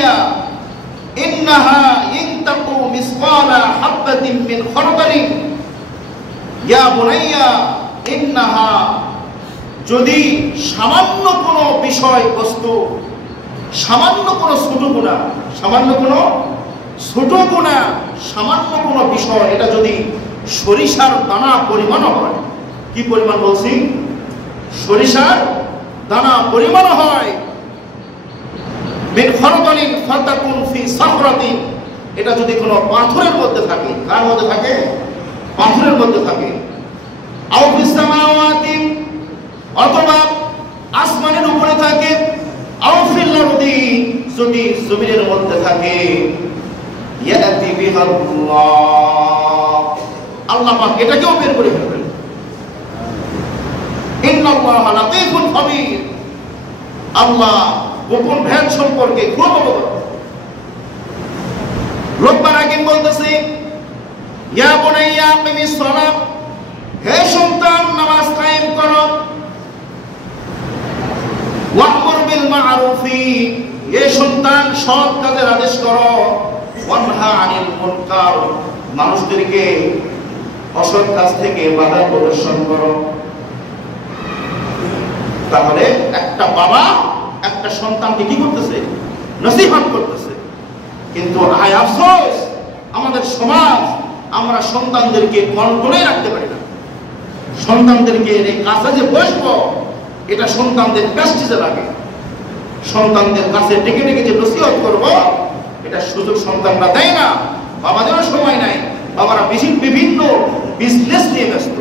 বুনাইয়া ইন্নাহা ইনতাকু মিসকালা হাববাতিন মিন খারদালিন, ইয়া বুনাইয়া ইন্নাহা, যদি সামান্য কোনো বিষয় বস্তু, সামান্য কোনো ছোট গুনাহ, সামান্য কোনো বিষয়, এটা যদি সরিষার দানা পরিমাণ হয়, কি পরিমাণ বলছি? সরিষার দানা পরিমাণ হয়, মিন খারদালিন ফাতাকুন ফি সাখরাতিন, এটা যদি কোনো পাথরের মধ্যে থাকে, কার মধ্যে থাকে? পাথরের মধ্যে থাকে। আও ফিস সামাওয়াতি, অথবা আসমানের উপরে থাকে। আও ফিল আরদি, যদি জমিনের মধ্যে থাকে। ইয়াতি বিহাল্লাহ, আল্লাহ পাক এটাকেও বের করে ফেলবেন। ইন্নাল্লাহা লাতীফুন খাবীর, আল্লাহ গোপন ভেদ সম্পর্কে খুব অবগত। লোকমান হাকিম বলতেছে, ইয়া বুনাইয়া আকিমিস সালাত, হে সন্তান নামাজ কায়েম করো। ওয়া'মুর বিল মা'রুফি, হে সন্তান সৎ কাজের আদেশ করো। ওয়ানহা আনিল মুনকার, মানুষদেরকে অসৎ কাজ থেকে বাধা প্রদর্শন করো। তাহলে একটা বাবা একটা সন্তানকে কি করতেছে? নসিহত করতেছে। কিন্তু আয় আফসোস, আমাদের সমাজ, আমরা সন্তানদেরকে কন্ট্রোলে রাখতে পারি না। সন্তানদেরকে এই কাছে যে বসবো, এটা সন্তানদের প্রেস্টিজে লাগে। সন্তানদের কাছে ডেকে ডেকে যে নসিহত করব, এটা সুযোগ সন্তানরা দেয় না। বাবাদেরও সময় নাই, বাবারা বিভিন্ন বিজনেস নিয়ে ব্যস্ত,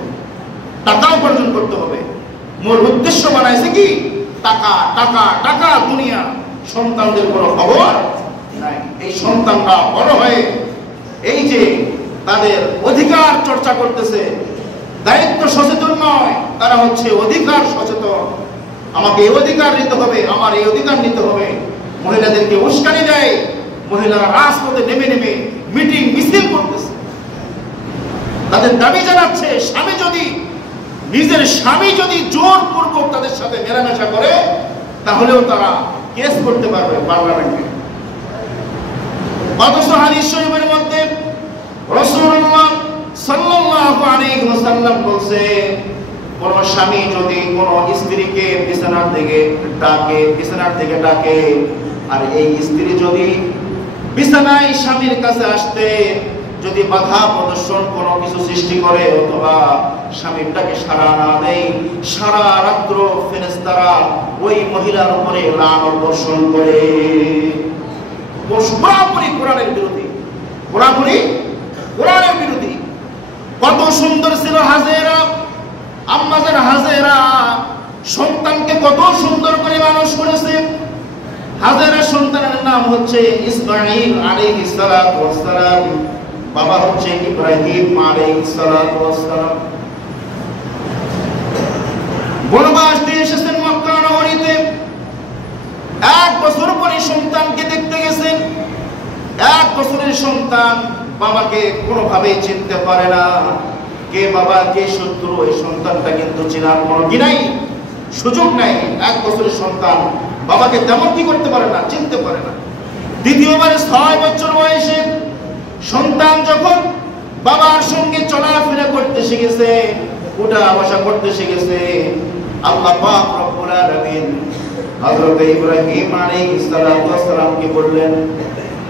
টাকা উপার্জন করতে হবে। মূল উদ্দেশ্য বানাইছে কি? টাকা টাকা টাকা, দুনিয়া। সন্তানদের কোনো খবর নাই। এই সন্তানরা বড় হয়ে এই যে তাদের অধিকার চর্চা করতেছে, দায়িত্ব সচেতন নয়, তারা হচ্ছে অধিকার সচেতন। আমাকে এই অধিকার নিতে হবে, আমার এই অধিকার নিতে হবে। মহিলাদেরকে উস্কানি দেয়, মহিলারা রাজপথে নেমে নেমে মিটিং মিছিল করতেছে, তাদের দাবি জানাচ্ছে। নিজের স্বামী যদি জোরপূর্বক তাদের সাথে মেলামেশা করে, তাহলেও তারা কেস করতে পারবে পার্লামেন্টে। অথচ হাদিস শরীফের মধ্যে রাসূলুল্লাহ সাল্লাল্লাহু আলাইহি ওয়াসাল্লাম বলছে, কোন স্বামী যদি কোন স্ত্রীকে বিছানার থেকে ডাকে, আর এই স্ত্রী যদি বিছানায় স্বামীর কাছে আসতে যদি বাধা প্রদর্শন কোনো কিছু সৃষ্টি করে, অথবা স্বামীটাকে সাড়া না দেয়, সারা রাত্র ফেরেশতারা ওই মহিলার উপরে লানত বর্ষণ করে। পুরোপুরি কোরআনের বিরোধী, পুরোপুরি কোরআনের বিরোধী। কত সুন্দর ছিল হাজেরা, আম্মাজান হাজেরা সন্তানকে কত সুন্দর করে মানুষ করেছে। হাজেরা সন্তানের নাম হচ্ছে ইসমাঈল আলাইহিস সালাতু ওয়াস সালাম, বাবা হচ্ছে ইব্রাহিম আলাইহিস সালাতু ওয়াস সালাম। বনবাস দিয়ে এসেছেন মক্কা নগরীতে। 1 বছর পরে সন্তানকে দেখতে গেছেন। 1 বছরের সন্তান বাবাকে কোনোভাবেই চিনতে পারে না। কে বাবা কে শত্রু, এই সন্তানটা কিন্তু চেনার কোনো কি নাই, সুযোগ নাই। 1 বছরের সন্তান বাবাকে তেমন কি করতে পারে না, চিনতে পারে না। দ্বিতীয়বারে 6 বছর বয়সে সন্তান যখন বাবার সঙ্গে চলাফেরা করতে শিখেছে, উঠা বসা করতে শিখেছে, আল্লাহ পাক রব্বুল আলামিন হযরত ইব্রাহিম আলাইহিস সালাতু ওয়াস সালামকে বললেন,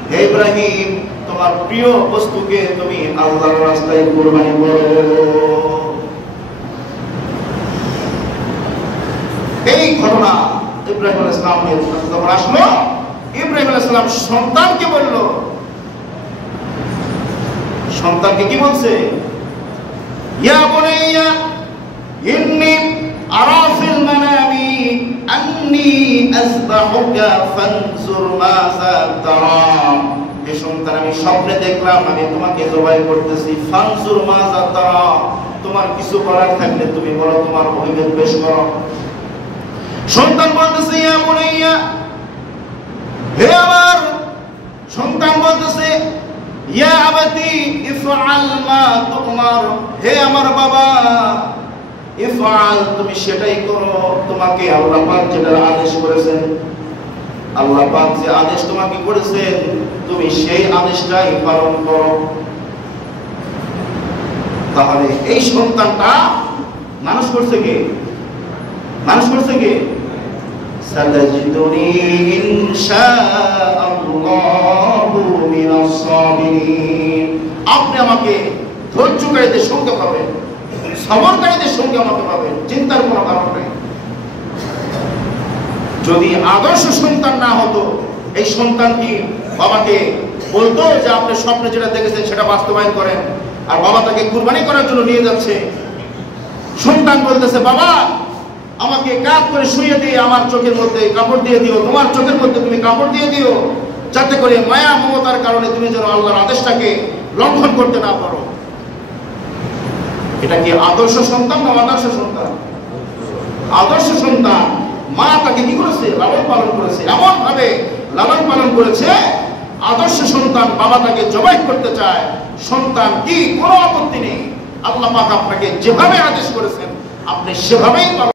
হে ইব্রাহিম, তোমার প্রিয় বস্তুকে তুমি আল্লাহর রাস্তায় কুরবানি করো। এই ঘটনা ইব্রাহিম আলাইহিস সালামের যখন আসলো, ইব্রাহিম আলাইহিস সালাম সন্তানকে বলল, সন্তানকে কি বলছে? ইয়া বুনাইয়া ইন্নী আরা ফিল মানামি আন্নী আযবাহুকা ফানজুর মাযা তারা। হে সন্তান, আমি স্বপ্নে দেখলাম আমি তোমাকে জবাই করতেছি। ফানজুর মাযা তারা, তোমার কিছু করার থাকলে তুমি বলো, তোমার অভিযোগ পেশ করো। সন্তান বলতেছে, ইয়া বুনাইয়া, হে আমার সন্তান বলতেছে, ইয়া আবাতি ইফআল মা তুমার, হে আমার বাবা, ইফআল, তুমি সেটাই করো, তোমাকে আল্লাহ পাক যেটা আদেশ করেছেন। আল্লাহ পাক যে আদেশ তোমাকে করেছেন তুমি সেই আদেশটাই পালন করো। তাহলে এই সন্তানটা মানুষ করছে কে? মানুষ করছে কে? সাতাজিদুনি ইনশাআল্লাহু মিনাস সাবিরিন। আপনি আমাকে ধৈর্যকারীদের সঙ্গে পাবেন, সবরকারীদের সঙ্গে আমাকে পাবেন, চিন্তার কোনো কারণ নেই। যদি আদর্শ সন্তান না হতো, এই সন্তানটি বাবাকে বলতো যে আপনি স্বপ্নে যেটা দেখেছেন সেটা বাস্তবায়ন করেন, আর বাবা তাকে কুরবানি করার জন্য নিয়ে যাচ্ছে। সন্তান বলতেছে বাবা আমাকে কাত করে শুয়ে দিয়ে আমার চোখের মধ্যে কাপড় দিয়ে দিও, তোমার চোখের মধ্যে তুমি কাপড় দিয়ে দিও, যাতে করে মায়া মমতার কারণে তুমি যেন আল্লাহর আদেশটাকে লঙ্ঘন করতে না পারো। এটা কি আদর্শ সন্তান না আদর্শ সন্তান? আদর্শ সন্তান। মা তাকে কি করেছে? লালন পালন করেছে, এমন ভাবে লালন পালন করেছে। আদর্শ সন্তান বাবা তাকে জবাই করতে চায়, সন্তান কি কোনো আপত্তি নেই, আল্লাহ পাক আপনাকে যেভাবে আদেশ করেছেন আপনি সেভাবেই